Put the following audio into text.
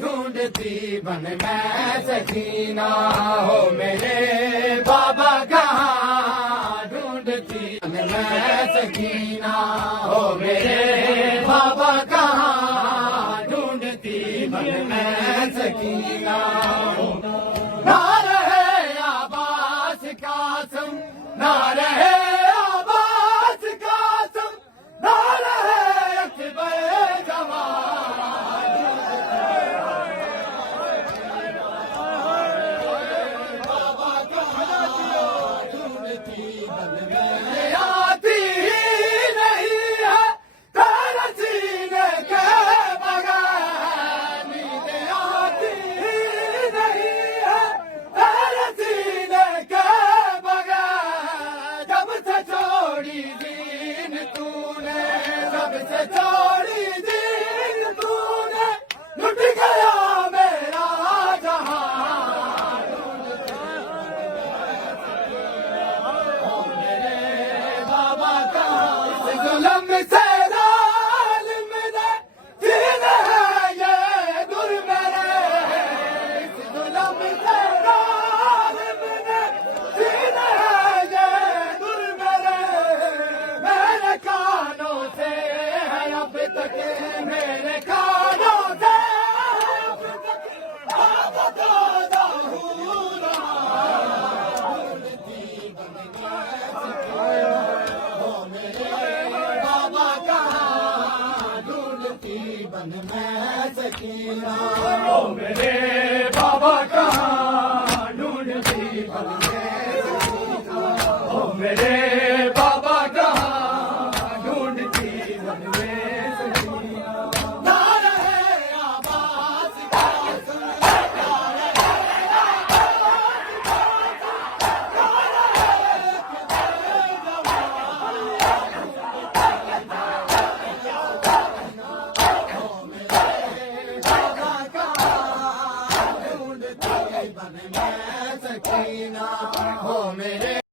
ढूंढती बन मैं सकीना हो मेरे बाबा कहाँ ढूंढती बन मैं सकीना हो मेरे बाबा कहाँ ढूंढती बन मैं सकीना ना रहे आबास कासम ना रहे आबास कासम ना रहे अकबर आती ही नहीं है तेरे सीने के बगैर नींद आती ही नहीं है तेरे सीने के बगैर जब से छोड़ी दीन तूने सबसे छोड़ी दीन तूने लुट गया मेरा जहां जुल्म से जालिम ने दीन है ये दुर मेरे इस जुल्म से जालिम ने दीन है ये दुर मेरे कानों से है अब तक मेरे कानों से अब तक बन मैं सकीना ओ मेरे बाबा कहाँ ढूंढती बन मैं सकीना ओ मेरे बाबा कहाँ ढूंढती बन मैं सकीना ना रहे आबास कासम ना रहे बन मैं सकीना हो मेरे